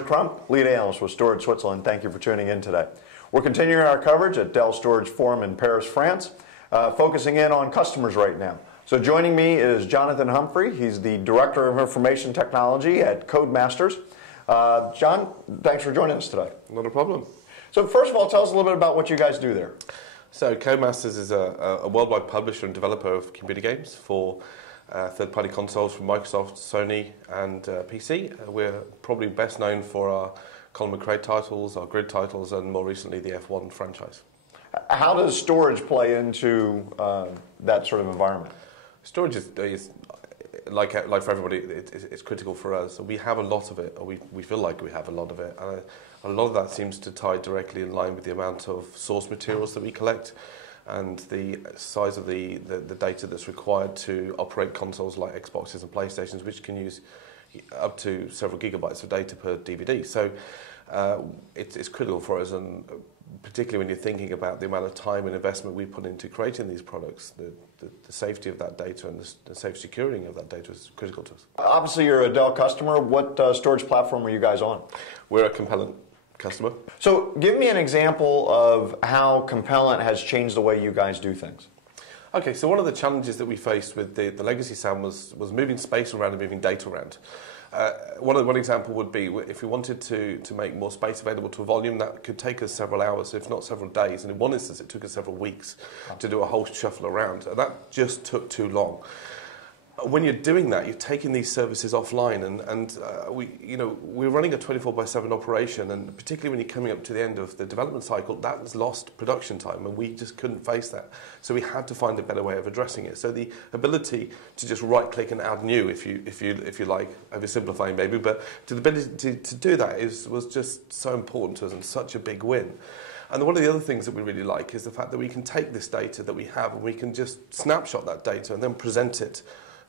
George Crump, lead analyst with Storage Switzerland. Thank you for tuning in today. We're continuing our coverage at Dell Storage Forum in Paris, France, focusing in on customers right now. So joining me is Jonathan Humphrey. He's the Director of Information Technology at Codemasters. John, thanks for joining us today. Not a problem. So first of all, tell us a little bit about what you guys do there. So Codemasters is a worldwide publisher and developer of computer games for third-party consoles from Microsoft, Sony, and PC. We're probably best known for our Colin McRae titles, our Grid titles, and more recently the F1 franchise. How does storage play into that sort of environment? Storage is like for everybody, it's critical for us. We have a lot of it, or we feel like we have a lot of it. A lot of that seems to tie directly in line with the amount of source materials that we collect and the size of the data that's required to operate consoles like Xboxes and PlayStations, which can use up to several gigabytes of data per DVD. So it's critical for us, and particularly when you're thinking about the amount of time and investment we put into creating these products, the safety of that data and the safe securing of that data is critical to us. Obviously, you're a Dell customer. What storage platform are you guys on? We're a compellent customer. So give me an example of how compellent has changed the way you guys do things. Okay, so one of the challenges that we faced with the legacy SAN was moving space around and moving data around. One example would be if we wanted to make more space available to a volume, that could take us several hours, if not several days. And in one instance, it took us several weeks to do a whole shuffle around. And that just took too long. When you're doing that, you're taking these services offline, and we're running a 24/7 operation, and particularly when you're coming up to the end of the development cycle, that was lost production time, and we just couldn't face that. So we had to find a better way of addressing it. So the ability to just right-click and add new, if you like, oversimplifying maybe, but the ability to do that was just so important to us and such a big win. And one of the other things that we really like is the fact that we can take this data that we have and we can just snapshot that data and then present it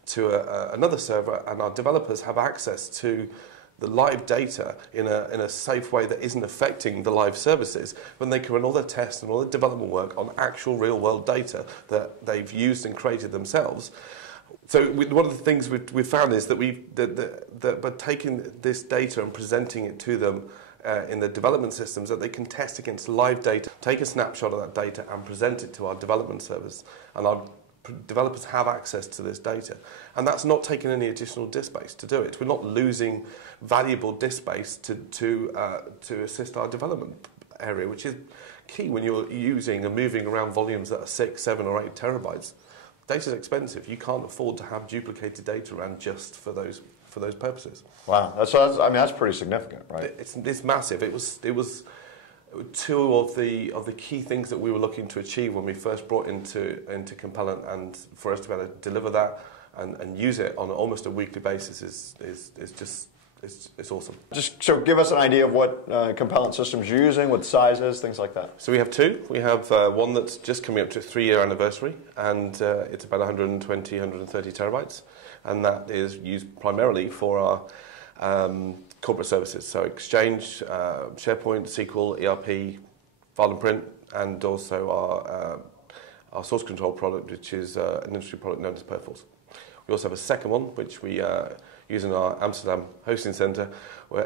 to another server, and our developers have access to the live data in a safe way that isn't affecting the live services, when they can run all their tests and all their development work on actual real-world data that they've used and created themselves. So one of the things we've found is that by taking this data and presenting it to them in the development systems, that they can test against live data, take a snapshot of that data and present it to our development servers, and our developers have access to this data, and that's not taking any additional disk space to do it. We're not losing valuable disk space to assist our development area, which is key when you're using and moving around volumes that are 6, 7, or 8 terabytes. Data is expensive. You can't afford to have duplicated data around just for those purposes. Wow, that's pretty significant, right? It's massive. It was two of the key things that we were looking to achieve when we first brought into compellent, and for us to be able to deliver that and use it on almost a weekly basis is awesome. Just so give us an idea of what compellent systems you're using, what sizes, things like that. So we have two. We have one that's just coming up to a 3-year anniversary, and it's about 120, 130 terabytes, and that is used primarily for our corporate services, so Exchange, SharePoint, SQL, ERP, file and print, and also our source control product, which is an industry product known as Perforce. We also have a second one, which we use in our Amsterdam hosting center,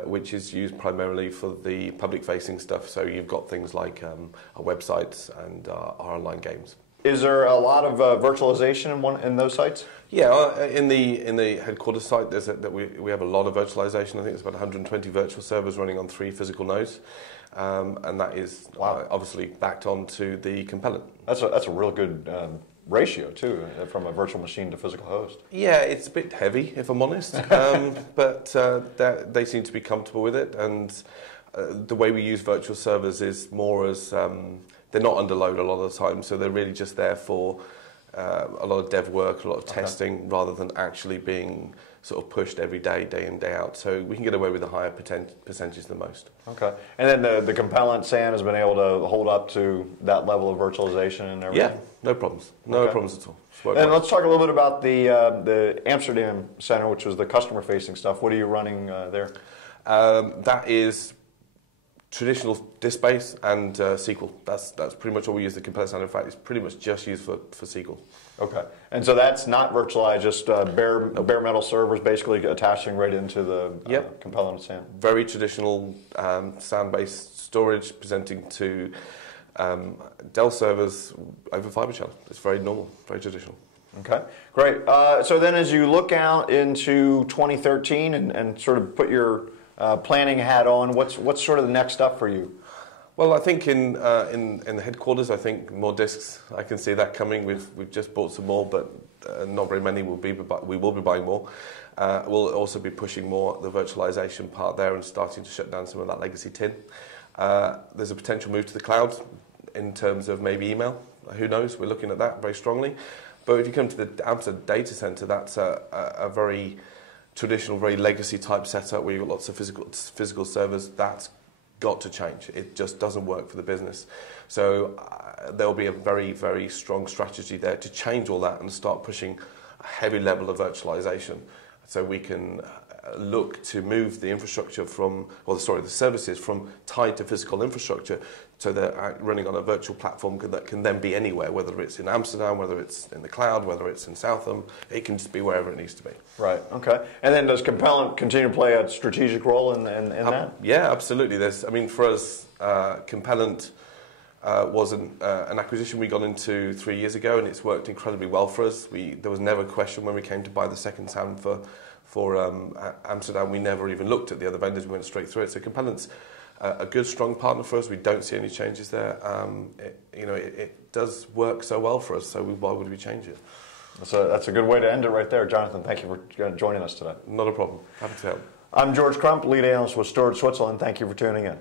which is used primarily for the public-facing stuff. So you've got things like our websites and our online games. Is there a lot of virtualization in those sites? Yeah, in the headquarters site, we have a lot of virtualization. I think it's about 120 virtual servers running on 3 physical nodes, and that is obviously backed onto the compellent. That's a real good ratio too, from a virtual machine to physical host. Yeah, it's a bit heavy, if I'm honest, but they seem to be comfortable with it, and the way we use virtual servers is more as they're not under load a lot of the time, so they're really just there for a lot of dev work, a lot of testing, rather than actually being sort of pushed every day, day in, day out. So we can get away with a higher percentage than most. Okay. And then the compellent SAN has been able to hold up to that level of virtualization and everything? Yeah, no problems. No problems at all. And let's talk a little bit about the Amsterdam Center, which was the customer-facing stuff. What are you running there? That is traditional disk-based and SQL. That's pretty much all we use the compellent standard. In fact, it's pretty much just used for SQL. Okay, and so that's not virtualized, just bare metal servers basically attaching right into the compellent SAN. Very traditional SAN-based storage presenting to Dell servers over Fibre Channel. It's very normal, very traditional. Okay, great. So then as you look out into 2013 and sort of put your planning hat on, what's sort of the next step for you? Well, I think in the headquarters, I think more disks. I can see that coming. We've just bought some more, but not very many. We will be buying more. We'll also be pushing more the virtualization part there and starting to shut down some of that legacy tin. There's a potential move to the cloud in terms of maybe email. Who knows? We're looking at that very strongly. But if you come to the Amsterdam data center, that's a very traditional, very legacy type setup where you've got lots of physical servers. That's got to change. It just doesn't work for the business. So there'll be a very, very strong strategy there to change all that and start pushing a heavy level of virtualization so we can look to move the infrastructure the services from tied to physical infrastructure so they're running on a virtual platform that can then be anywhere, whether it's in Amsterdam, whether it's in the cloud, whether it's in Southam. It can just be wherever it needs to be. Right, okay. And then does Compellent continue to play a strategic role in that? Yeah, absolutely. For us, Compellent was an acquisition we got into 3 years ago, and it's worked incredibly well for us. There was never a question when we came to buy the second SAN for Amsterdam. We never even looked at the other vendors. We went straight through it. So Compellent's a good, strong partner for us. We don't see any changes there. It does work so well for us, so why would we change it? That's a good way to end it right there. Jonathan, thank you for joining us today. Not a problem. Happy to help. I'm George Crump, lead analyst with Storage Switzerland. Thank you for tuning in.